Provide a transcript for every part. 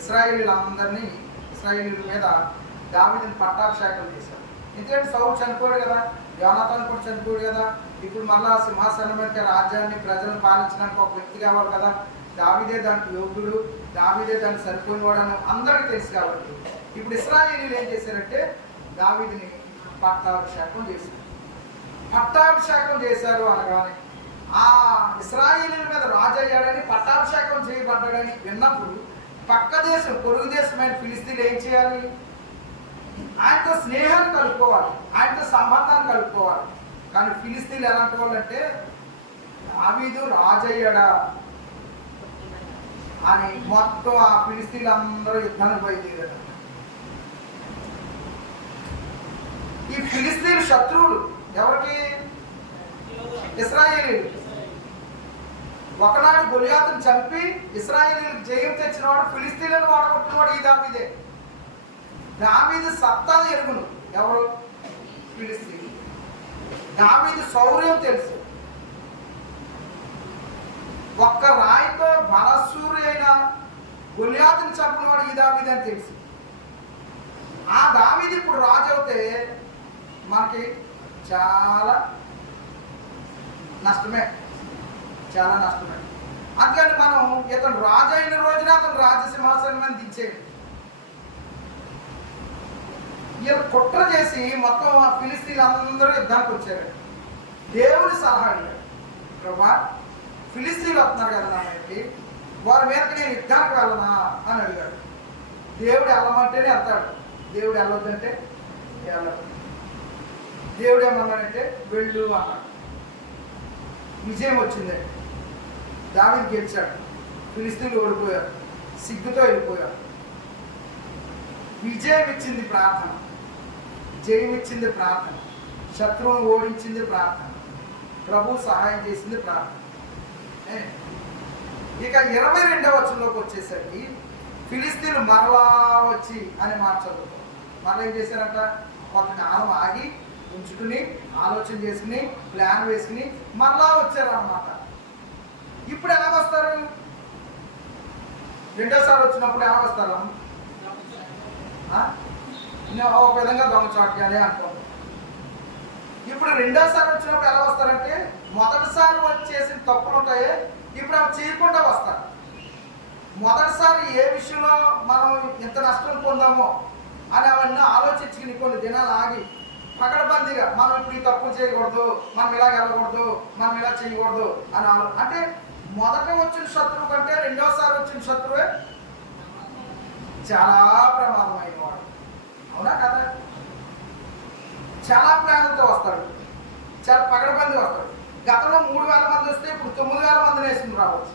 ఇస్రాయేలీలందరినీ ఇస్రాయేలీల మీద దావిదిని పట్టాభిషేకం చేశారు. ఎందుకంటే సౌల్ చనిపోయాడు కదా యోనాథాన్ కూడా చనిపోయాడు కదా ఇప్పుడు మళ్ళా సింహాసనం మీద రాజ్యాన్ని ప్రజలను పాలించడానికి ఒక వ్యక్తి కావాలి కదా. దావిదే దానికి యోగ్యుడు దావిదే దానికి సరిపోయినవాడు అని అందరికీ తెలుసు కాబట్టి. ఇప్పుడు ఇస్రాయేలీలు ఏం చేశారంటే దావిదిని పట్టాభిషేకం చేశారు. పట్టాభిషేకం చేశారు అనగానే ఆ ఇస్రాయేలీల మీద రాజు అయ్యాడని పట్టాభిషేకం చేయబడ్డాడని విన్నప్పుడు పక్క దేశం పొరుగు దేశమైన ఫిలిస్తీన్లు ఏం చేయాలి? ఆయనతో స్నేహాన్ని కలుపుకోవాలి ఆయనతో సంబంధాన్ని కలుపుకోవాలి. కానీ ఫిలిస్తీన్లు ఎలాంటి వాళ్ళు అంటే దావీదు రాజయ్యడా? అని మొత్తం ఆ ఫిలిస్తీన్లు అందరూ యుద్ధానికి బయలుదేరారు. ఈ ఫిలిస్తీన్ శత్రువులు ఎవరికి? ఇస్రాయేలీలు. ఒకనాడు గొలియాతను చంపి ఇస్రాయేలీలకు జయం తెచ్చినవాడు ఫిలిస్తీన్లను వాడగొట్టినవాడు ఈ దావీదే. దావీదు సత్తాది ఎరుగును. ఎవరు? ఫిలిస్తీన్ దావీదు శౌర్యం తెలుసు. ఒక్క రాయితో బలసూరి అయిన గొలియాతుని చంపినవాడు ఈ దావీదే అని తెలుసు. ఆ దావీది ఇప్పుడు రాజు అవుతే మనకి చాలా నష్టమే. చాలా నష్టపడి. అట్లని మనం ఇతను రాజు అయిన రోజున అతను రాజసింహాసనం అని దించేది. ఈయన కుట్ర చేసి మొత్తం ఆ ఫిలిస్తీన్లు అందరూ యుద్ధానికి వచ్చారు. దేవుని సలహా అడిగాడు ప్రభా ఫిలిస్తీన్లు వస్తున్నారు కదా నా మీదకి వారి మీదకి నేను యుద్ధానికి వెళ్ళనా అని అడిగాడు. దేవుడు వెళ్ళమంటేనే వెళ్తాడు. దేవుడు వెళ్ళొద్దంటే వెళ్ళడు. దేవుడు ఏమన్నాడంటే వెళ్ళు అన్నాడు. విజయం వచ్చిందండి. దావిది గెలిచాడు. ఫిలిస్తీన్లు ఓడిపోయారు. సిగ్గుతో వెళ్ళిపోయారు. విజయం ఇచ్చింది ప్రార్థన. జయం ఇచ్చింది ప్రార్థన. శత్రువును ఓడించింది ప్రార్థన. ప్రభు సహాయం చేసింది ప్రార్థన. ఇక ఇరవై రెండవ వచ్చంలోకి వచ్చేసరికి ఫిలిస్తీన్లు మరలా వచ్చి అని మార్చదు మరలా ఏం చేశారంట? కొంతకాలం ఆగి ఉంచుకుని ఆలోచన చేసుకుని ప్లాన్ వేసుకుని మరలా వచ్చారు అన్నమాట ఇప్పుడు ఎలా వస్తారు? రెండోసారి వచ్చినప్పుడు ఎలా వస్తారు? ఒక విధంగా దొంగచాట్యాలి అనుకో ఇప్పుడు రెండోసారి వచ్చినప్పుడు ఎలా వస్తారంటే మొదటిసారి వచ్చేసిన తప్పులు ఉంటాయి ఇప్పుడు అవి చేయకుండా వస్తారు. మొదటిసారి ఏ విషయంలో మనం ఇంత నష్టం పొందామో అని అవన్నీ ఆలోచించుకుని కొన్ని దినాలు ఆగి పకడ్బందీగా మనం ఇప్పుడు ఈ తప్పు చేయకూడదు మనం ఇలా వెళ్ళకూడదు మనం ఇలా చేయకూడదు అని ఆలో అంటే మొదట వచ్చిన శత్రువు కంటే రెండోసారి వచ్చిన శత్రువే చాలా ప్రమాదమైన వాడు అవునా కదా? చాలా ప్లాన్లతో వస్తాడు. చాలా పగడబంది వస్తాడు. గతంలో మూడు వేల మంది వస్తే ఇప్పుడు తొమ్మిది వేల మంది వేసింది రావచ్చు.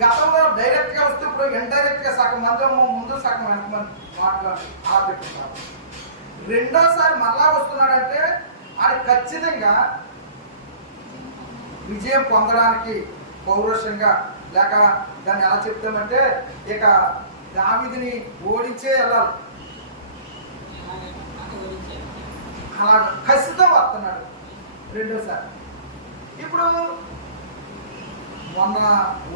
గతంలో డైరెక్ట్గా వస్తే ఇప్పుడు ఇండైరెక్ట్గా సగం మంది ముందు సగం వెనక మంది మాట్లాడి అలా పెట్టుకుంటారు రెండోసారి మళ్ళా వస్తున్నాడంటే అది ఖచ్చితంగా విజయం పొందడానికి పౌరుషంగా. లేక దాన్ని ఎలా చెప్తామంటే ఇక దావిదిని ఓడించే వెళ్ళాలి. అలా కసితో వస్తున్నాడు రెండోసారి. ఇప్పుడు మొన్న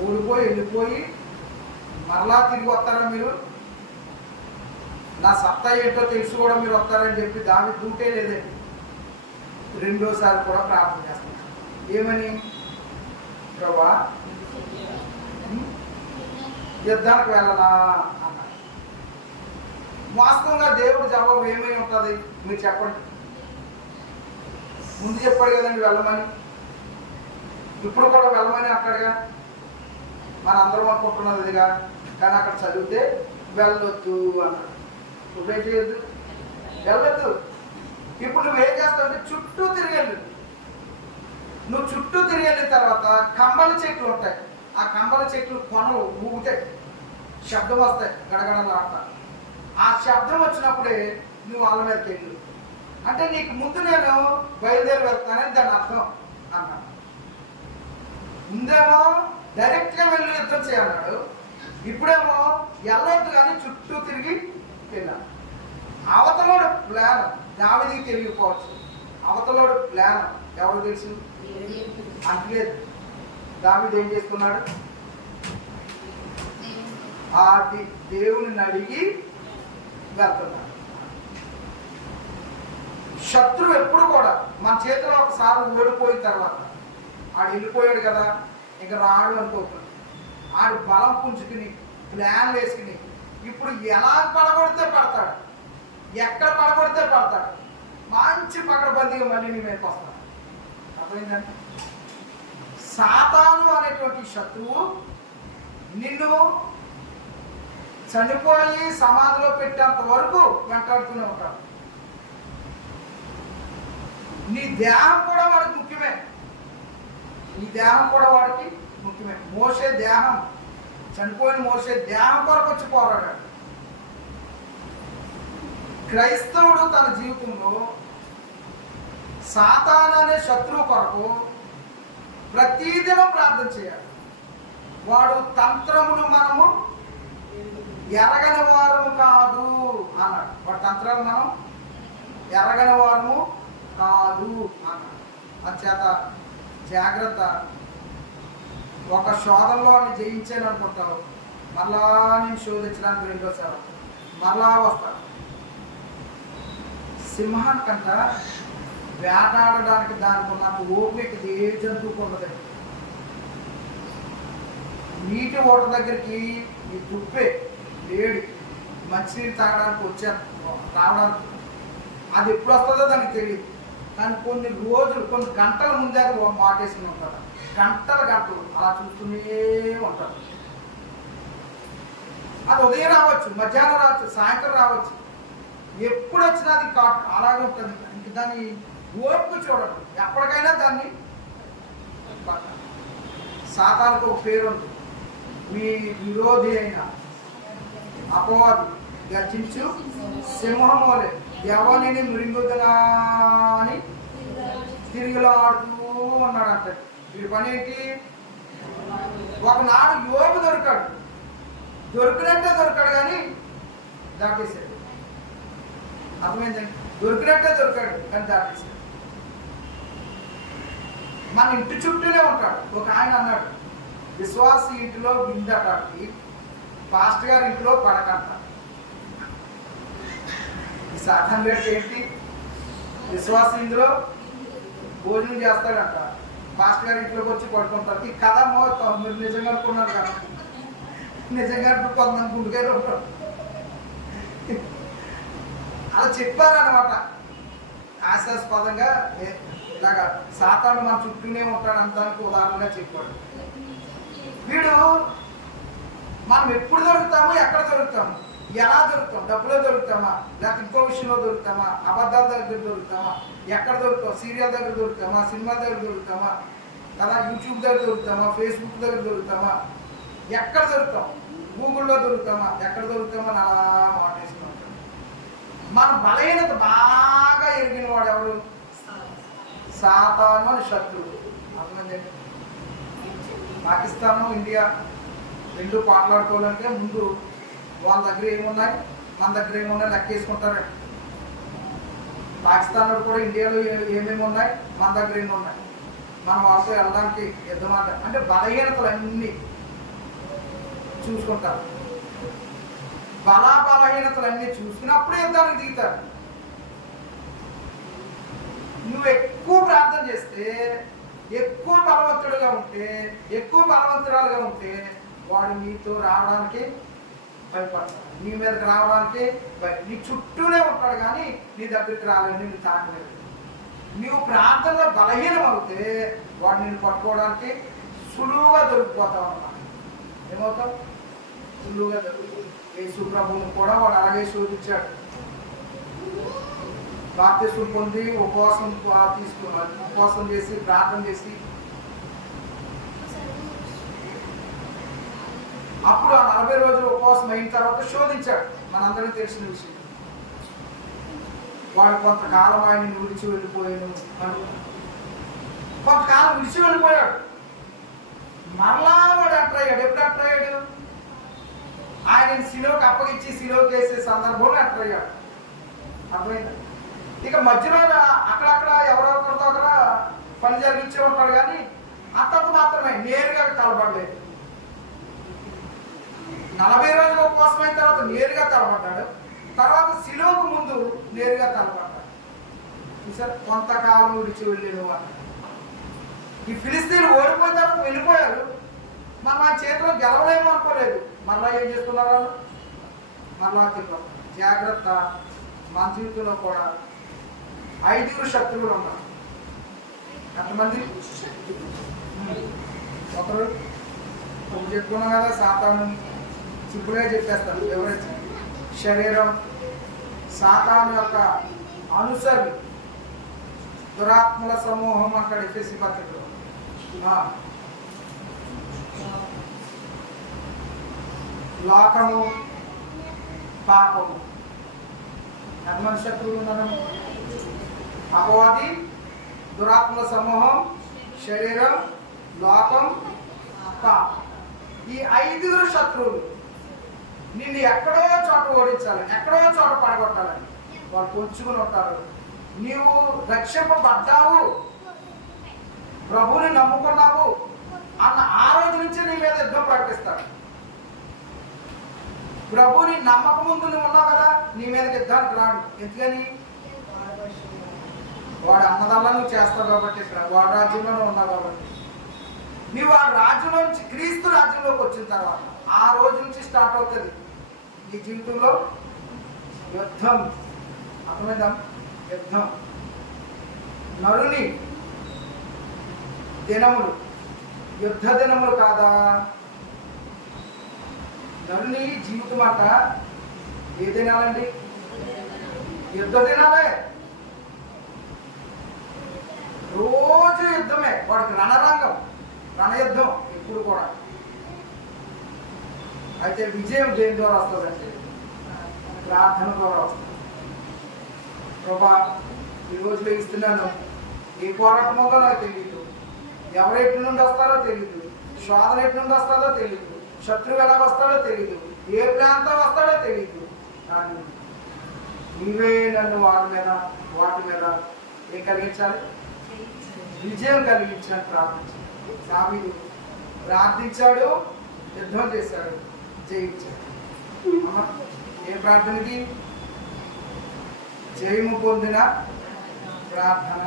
ఓడిపోయి వెళ్ళిపోయి మరలా తిరిగి వస్తారా మీరు? నా సత్తా ఏంటో తెలిసి కూడా మీరు వస్తారని చెప్పి దాని దూటే లేదండి. రెండోసారి కూడా ప్రార్థన చేస్తున్నారు ఏమని? ప్రభా? యుద్ధానికి వెళ్ళనా? అన్నాడు. వాస్తవంగా దేవుడు జవాబు ఏమై ఉంటుంది? మీరు చెప్పండి. ముందు చెప్పాడు కదండి వెళ్ళమని. ఇప్పుడు కూడా వెళ్ళమని అక్కడగా మన అందరం అనుకుంటున్నది ఇదిగా. కానీ అక్కడ చదివితే వెళ్ళొద్దు అన్నాడు. నువ్వేం చేయొద్దు? వెళ్ళొద్దు. ఇప్పుడు నువ్వేం చేస్తావంటే చుట్టూ తిరిగి నువ్వు చుట్టూ తిరిగి తర్వాత కంబల చెట్లు ఉంటాయి. ఆ కంబల చెట్లు కొనలు ఊగుతాయి. శబ్దం వస్తాయి గడగడలాడతా ఆ శబ్దం వచ్చినప్పుడే నువ్వు వాళ్ళ మీదకి వెళ్ళు. అంటే నీకు ముందు నేను బయలుదేరి వెళ్తానని దాని అర్థం అన్నాడు. ముందేమో డైరెక్ట్గా వెళ్ళి యుద్ధం చేయన్నాడు ఇప్పుడేమో వెళ్ళొద్దు కానీ చుట్టూ తిరిగి వెళ్ళాను అవతలోడు ప్లాన్ దావిదికి తెలియకపోవచ్చు. అవతలోడు ప్లాన్ ఎవరు తెలుసు? అంటే దావిది ఏం చేస్తున్నాడు? ఆ దేవుని అడిగి వెళ్తున్నాడు. శత్రువు ఎప్పుడు కూడా మన చేతిలో ఒకసారి ఓడిపోయిన తర్వాత ఆడు వెళ్ళిపోయాడు కదా ఇంకా రాడు అనుకోకుండా ఆడు బలం పుంజుకుని ప్లాన్ వేసుకుని ఇప్పుడు ఎలా పడగొడితే పడతాడు? ఎక్కడ పడగొడితే పడతాడు? మంచి పకడబందీగా మళ్ళీ నీ మీదకి వస్తాను అర్థమైందండి? సాతాను అనేటువంటి శత్రువు నిన్ను చనిపోయి సమాధిలో పెట్టేంత వరకు వెంటాడుతూనే ఉంటాడు. నీ దేహం కూడా వాడికి ముఖ్యమే. నీ దేహం కూడా వాడికి ముఖ్యమే. మోసే దేహం. చనిపోయిన మోసే దేహం కొరకు వచ్చి పోరాడాడు. క్రైస్తవుడు తన జీవితంలో సాతాన్ అనే శత్రువు కొరకు ప్రతిదినం ప్రార్థన చేయాలి. వాడు తంత్రమును మనము ఎరగని వారము కాదు అన్నాడు. వాడు తంత్రాలు మనం ఎరగని వారము కాదు అన్నాడు. అంచేత జాగ్రత్త. ఒక శోధనలో జయించాను అనుకుంటావు. మళ్ళా నేను శోధించడానికి రెండోసారి. మళ్ళా వస్తాను. సింహం కంట వేటాడడానికి దానికి ఉన్నంత ఓపికది ఏ జంతువుకు ఉండదండి నీటి ఓట దగ్గరికి ఈ దుప్పే లేడి. మంచినీళ్ళు తాగడానికి వచ్చాను. రావడానికి. అది ఎప్పుడు వస్తుందో దానికి తెలియదు. కానీ కొన్ని రోజులు కొన్ని గంటల ముందే అది మాటేసుకుని ఉంటారు గంటల గంటలు అలా చూస్తూనే ఉంటారు అది ఉదయం రావచ్చు మధ్యాహ్నం రావచ్చు సాయంత్రం రావచ్చు. ఎప్పుడు వచ్చినా అది కాట్ అలాగే ఉంటుంది. ఇంక దాన్ని ఓర్పు చూడదు ఎప్పటికైనా దాన్ని సాతానికి ఒక పేరు ఉంది మీ విరోధి అయిన అపవాదు గర్జించు సింహం వలె ఎవరిని మృంగుదనా అని తిరిగిలో ఆడుతూ ఉన్నాడు అంట వీడి పని ఏంటి? ఒకనాడు యోగు దొరికాడు. దొరికినట్టే దొరికాడు కానీ దాటేశాడు. అర్థమైందండి దొరికినట్టే దొరికాడు కానీ దాటేశాడు మన ఇంటి చుట్టూనే ఉంటాడు ఒక ఆయన అన్నాడు విశ్వాస ఇంటిలో విందటానికి పాస్టర్ గారి ఇంట్లో పడకంట. ఈ సాధన రేట్ ఏంటి? విశ్వాస ఇందులో భోజనం చేస్తాడంట. పాస్టర్ గారి ఇంట్లోకి వచ్చి పడుకుంటారు. ఈ కథ మొత్తం మీరు నిజంగా అనుకున్నారు కదా? నిజంగా ఇప్పుడు కొంతమంది గుండెకాయలు ఉంటారు. అలా చెప్పారనమాట హాస్యాస్పదంగా ఇలాగా సాతాను మన చుట్టూనే ఉంటాడు అంతానికి ఉదాహరణగా చెప్పాడు. వీడు మనం ఎప్పుడు దొరుకుతాము ఎక్కడ దొరుకుతాము? ఎలా దొరుకుతాం? డబ్బులో దొరుకుతామా? లేకపోతే ఇంకో విషయంలో దొరుకుతామా? అబద్ధాల దగ్గర దొరుకుతామా? ఎక్కడ దొరుకుతాం? సీరియల్ దగ్గర దొరుకుతామా? సినిమా దగ్గర దొరుకుతామా? కదా యూట్యూబ్ దగ్గర దొరుకుతామా? ఫేస్బుక్ దగ్గర దొరుకుతామా? ఎక్కడ దొరుకుతాం? గూగుల్లో దొరుకుతామా? ఎక్కడ దొరుకుతామా అలా మాటేసుకుని మన బలహీనత బాగా ఎరిగిన వాడు ఎవరు సాతాను అని శత్రువు. అర్థమైందండి పాకిస్తాను ఇండియా రెండు పాటలాడుకోవాలంటే ముందు వాళ్ళ దగ్గర ఏమున్నాయి? మన దగ్గర ఏమున్నాయి? లెక్క వేసుకుంటారండి పాకిస్తాన్ కూడా ఇండియాలో ఏమేమి ఉన్నాయి? మన దగ్గర ఏమి ఉన్నాయి? మన వాళ్ళతో వెళ్ళడానికి యుద్ధమాట అంటే బలహీనతలు అన్నీ చూసుకుంటారు. బలా బలహీనతలు అన్నీ చూసుకున్నప్పుడు యుద్ధానికి దిగుతారు. నువ్వు ఎక్కువ ప్రార్థన చేస్తే ఎక్కువ బలవంతుడుగా ఉంటే ఎక్కువ బలవంతురాలుగా ఉంటే వాడు నీతో రావడానికి భయపడతాడు. నీ మీదకి రావడానికి భయ నీ చుట్టూనే ఉంటాడు కానీ నీ దగ్గరికి రాలేదు నేను తాగలేదు నీవు ప్రార్థనలో బలహీనం అవుతే వాడు నేను పట్టుకోవడానికి సులువుగా దొరికిపోతావు అన్నమాట. ఏమవుతావు? సులువుగా దొరికిపోతావు యేసు ప్రభువును కూడా వాడు అలాగే శోధించాడు. బాప్తిస్మం పొంది ఉపవాసం ఆ, తీసుకున్నాడు ఉపవాసం చేసి ప్రార్థన చేసి. అప్పుడు ఆ నలభై రోజులు ఉపవాసం అయిన తర్వాత శోధించాడు. మనందరికీ తెలిసిన విషయం. వాడు కొంతకాలం ఆయన విడిచి వెళ్ళిపోయాను కొంతకాలం విడిచి వెళ్ళిపోయాడు. మరలా వాడు ఎంటర్ అయ్యాడు. ఎప్పుడు ఎంటర్ అయ్యాడు? ఆయన శిలోకి అప్పగించి శిలోకి వేసే సందర్భంలో అంటారు అయ్యాడు. అర్థమైంది? ఇక మధ్యలో అక్కడక్కడ ఎవరొకరితో అక్కడ పని జరిగించే ఉంటాడు కానీ అంతంత మాత్రమే నేరుగా కలపడలేదు నలభై రోజుల ఉపవాసం అయిన తర్వాత నేరుగా తలపడ్డాడు. తర్వాత సిలోకు ముందు నేరుగా తలపడ్డాడు. చూసారు కొంతకాలం విడిచి వెళ్ళిన వాళ్ళు ఈ ఫిలిస్తీన్లు ఓడిపోయిన తర్వాత వెళ్ళిపోయారు. మన నా చేతిలో గెలవలేము అనుకోలేదు. మళ్ళా ఏం చేస్తున్నారు వాళ్ళు? మళ్ళా తిప్పం. జాగ్రత్త. మన జీవితంలో కూడా ఐదుగురు శక్తులు ఉన్నారు ఎంతమంది? ఒకరు. ఒకరు చెప్పుకున్నాం కదా సాతాను. సింపుల్గా చెప్పేస్తాను ఎవరైతే? శరీరం. సాతాను యొక్క అనుసరి. దురాత్మల సమూహం అక్కడ ఎఫ్ఎసి పత్రికలో. లోకము పాపము. ఎంతమంది శత్రువులు ఉన్నారు. అపవాది దురాత్మల సమూహం శరీరం లోకం పాపం. ఈ ఐదుగురు శత్రువులు నిన్ను ఎక్కడో చోట ఓడించాలి ఎక్కడో చోట పడగొట్టాలని వాళ్ళు పొంచుకుని ఉంటారు. నీవు రక్షింపబడ్డావు. ప్రభువుని నమ్ముకున్నావు. అన్న ఆ రోజు నుంచి నీ మీద యుద్ధం ప్రకటిస్తాడు ప్రభుని నమ్మక ముందు నువ్వు ఉన్నావు కదా నీ మీద యుద్ధానికి రాడు. ఎందుకని? వాడు అన్నదల్లా నువ్వు చేస్తావు కాబట్టి వాడు రాజ్యంలోనే ఉన్నావు కాబట్టి. నువ్వు ఆ రాజ్యంలో నుంచి క్రీస్తు రాజ్యంలోకి వచ్చిన తర్వాత ఆ రోజు నుంచి స్టార్ట్ అవుతుంది. నీ జీవితంలో యుద్ధం. అర్థమైందా? యుద్ధం. నరుని దినములు యుద్ధ దినములు కాదా? నరుని జీవితం అంట ఏ దినాలండి? యుద్ధ దినాలే. రోజు యుద్ధమే. వాడికి రణరంగం రణయుద్ధం ఎప్పుడు కూడా. అయితే విజయం దేని ద్వారా వస్తుందంటే ప్రార్థన ద్వారా వస్తుంది. ప్రభా ఈ రోజు ఇస్తున్నాను ఏ పోరాటం ఉందో నాకు తెలియదు ఎవరెటి నుండి వస్తారో తెలియదు శోధన ఎటు నుండి వస్తారో తెలియదు శత్రువు ఎలా వస్తాడో తెలియదు ఏ ప్రాంతం వస్తాడో తెలియదు కానీ నీవే నన్ను వాటి మీద వాటి మీద ఏం కలిగించాలి విజయం కలిగించినట్టు ప్రార్థించాడు దావీదు ప్రార్థించాడు యుద్ధం చేశాడు జయించాడు. ఏం ఏ ప్రార్థనకి జయము పొందిన ప్రార్థన.